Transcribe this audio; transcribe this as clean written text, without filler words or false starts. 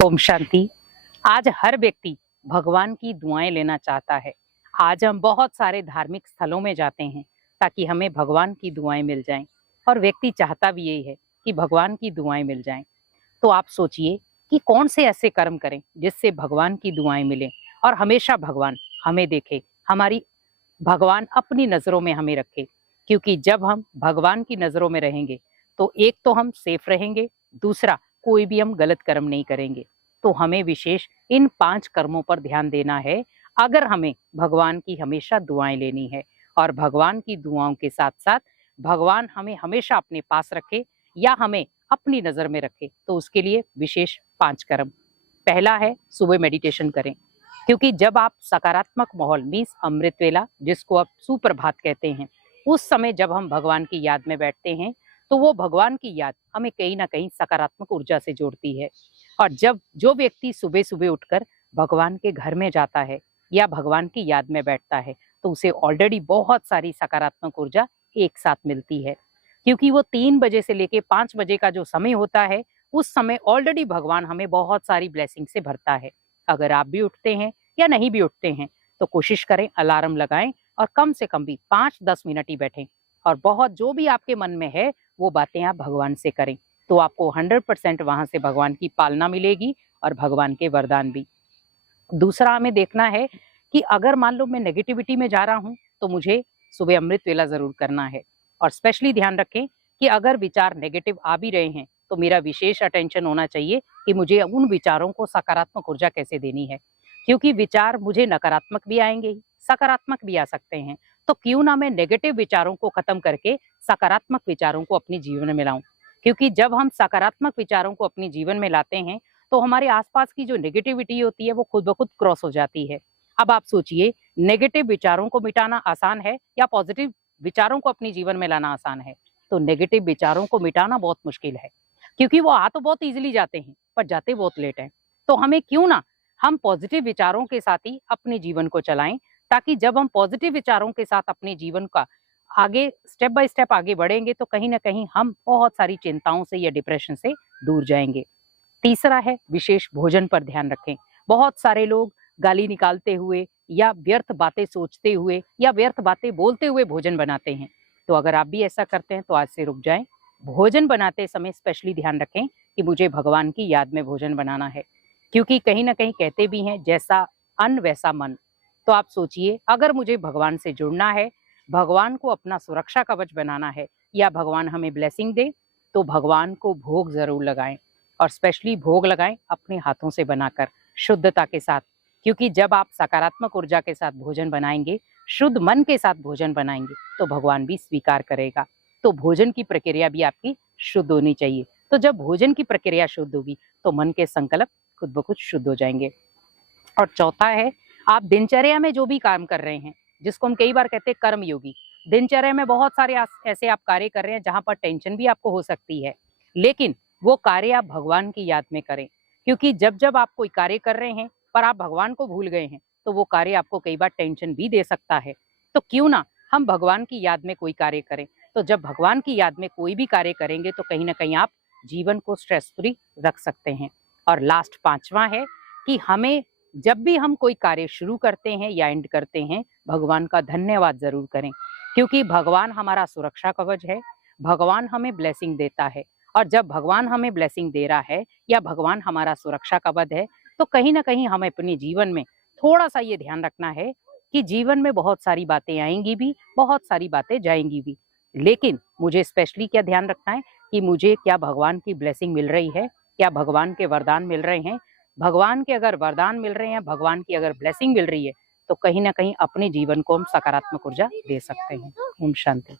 ओम शांति। आज हर व्यक्ति भगवान की दुआएं लेना चाहता है। आज हम बहुत सारे धार्मिक स्थलों में जाते हैं ताकि हमें भगवान की दुआएं मिल जाएं, और व्यक्ति चाहता भी यही है कि भगवान की दुआएं मिल जाएं। तो आप सोचिए कि कौन से ऐसे कर्म करें जिससे भगवान की दुआएं मिलें और हमेशा भगवान हमें देखे, हमारी भगवान अपनी नजरों में हमें रखे। क्योंकि जब हम भगवान की नजरों में रहेंगे तो एक तो हम सेफ रहेंगे, दूसरा कोई भी हम गलत कर्म नहीं करेंगे। तो हमें विशेष इन 5 कर्मों पर ध्यान देना है अगर हमें भगवान की हमेशा दुआएं लेनी है। और भगवान की दुआओं के साथ साथ भगवान हमें हमेशा अपने पास रखे या हमें अपनी नजर में रखे, तो उसके लिए विशेष 5 कर्म। पहला है सुबह मेडिटेशन करें। क्योंकि जब आप सकारात्मक माहौल मीन्स अमृत वेला, जिसको आप सुप्रभात कहते हैं, उस समय जब हम भगवान की याद में बैठते हैं तो वो भगवान की याद हमें कहीं ना कहीं सकारात्मक ऊर्जा से जोड़ती है। और जब जो व्यक्ति सुबह सुबह उठकर भगवान के घर में जाता है या भगवान की याद में बैठता है तो उसे ऑलरेडी बहुत सारी सकारात्मक ऊर्जा एक साथ मिलती है। क्योंकि वो 3 बजे से लेके 5 बजे का जो समय होता है, उस समय ऑलरेडी भगवान हमें बहुत सारी ब्लेसिंग से भरता है। अगर आप भी उठते हैं या नहीं भी उठते हैं तो कोशिश करें, अलार्म लगाएं और कम से कम भी 5-10 मिनट ही बैठें, और बहुत जो भी आपके मन में है वो बातें आप भगवान से करें। तो आपको 100% वहां से भगवान की पालना मिलेगी और भगवान के वरदान भी। दूसरा हमें देखना है कि अगर मान लो मैं नेगेटिविटी में जा रहा हूं तो मुझे सुबह अमृत वेला जरूर करना है। और स्पेशली ध्यान रखें कि अगर विचार नेगेटिव आ भी रहे हैं तो मेरा विशेष अटेंशन होना चाहिए कि मुझे उन विचारों को सकारात्मक ऊर्जा कैसे देनी है। क्योंकि विचार मुझे नकारात्मक भी आएंगे ही, सकारात्मक भी आ सकते हैं। तो क्यों ना मैं नेगेटिव विचारों को खत्म करके सकारात्मक विचारों को अपने जीवन में लाऊं। क्योंकि जब हम सकारात्मक विचारों को अपने जीवन में लाते हैं तो हमारे आसपास की जो नेगेटिविटी होती है वो खुद ब खुद क्रॉस हो जाती है। अब आप सोचिए, नेगेटिव विचारों को मिटाना आसान है या पॉजिटिव विचारों को अपने जीवन में लाना आसान है? तो नेगेटिव विचारों को मिटाना बहुत मुश्किल है, क्योंकि वो आ तो बहुत इजीली जाते हैं पर जाते बहुत लेट हैं। तो हमें क्यों ना हम पॉजिटिव विचारों के साथ ही अपने जीवन को चलाएं, ताकि जब हम पॉजिटिव विचारों के साथ अपने जीवन का आगे स्टेप बाय स्टेप आगे बढ़ेंगे तो कहीं ना कहीं हम बहुत सारी चिंताओं से या डिप्रेशन से दूर जाएंगे। तीसरा है विशेष भोजन पर ध्यान रखें। बहुत सारे लोग गाली निकालते हुए या व्यर्थ बातें सोचते हुए या व्यर्थ बातें बोलते हुए भोजन बनाते हैं। तो अगर आप भी ऐसा करते हैं तो आज से रुक जाएं। भोजन बनाते समय स्पेशली ध्यान रखें कि मुझे भगवान की याद में भोजन बनाना है। क्योंकि कहीं ना कहीं कहते भी हैं जैसा अन्न वैसा मन। तो आप सोचिए, अगर मुझे भगवान से जुड़ना है, भगवान को अपना सुरक्षा कवच बनाना है या भगवान हमें ब्लेसिंग दे, तो भगवान को भोग जरूर लगाएं। और स्पेशली भोग लगाएं अपने हाथों से बनाकर, शुद्धता के साथ। क्योंकि जब आप सकारात्मक ऊर्जा के साथ भोजन बनाएंगे, शुद्ध मन के साथ भोजन बनाएंगे, तो भगवान भी स्वीकार करेगा। तो भोजन की प्रक्रिया भी आपकी शुद्ध होनी चाहिए। तो जब भोजन की प्रक्रिया शुद्ध होगी तो मन के संकल्प खुद ब खुद शुद्ध हो जाएंगे। और चौथा है, आप दिनचर्या में जो भी काम कर रहे हैं, जिसको हम कई बार कहते हैं कर्म योगी, दिनचर्या में बहुत सारे ऐसे आप कार्य कर रहे हैं जहां पर टेंशन भी आपको हो सकती है, लेकिन वो कार्य आप भगवान की याद में करें। क्योंकि जब जब आप कोई कार्य कर रहे हैं पर आप भगवान को भूल गए हैं तो वो कार्य आपको कई बार टेंशन भी दे सकता है। तो क्यों ना हम भगवान की याद में कोई कार्य करें। तो जब भगवान की याद में कोई भी कार्य करेंगे तो कहीं ना कहीं आप जीवन को स्ट्रेस फ्री रख सकते हैं। और लास्ट 5वां है कि हमें जब भी हम कोई कार्य शुरू करते हैं या एंड करते हैं, भगवान का धन्यवाद जरूर करें। क्योंकि भगवान हमारा सुरक्षा कवच है, भगवान हमें ब्लेसिंग देता है। और जब भगवान हमें ब्लेसिंग दे रहा है या भगवान हमारा सुरक्षा कवच है, तो कहीं ना कहीं हमें अपने जीवन में थोड़ा सा ये ध्यान रखना है कि जीवन में बहुत सारी बातें आएंगी भी, बहुत सारी बातें जाएंगी भी, लेकिन मुझे स्पेशली क्या ध्यान रखना है कि मुझे क्या भगवान की ब्लेसिंग मिल रही है, क्या भगवान के वरदान मिल रहे हैं। भगवान के अगर वरदान मिल रहे हैं, भगवान की अगर ब्लेसिंग मिल रही है, तो कहीं ना कहीं अपने जीवन को हम सकारात्मक ऊर्जा दे सकते हैं। ओम शांति।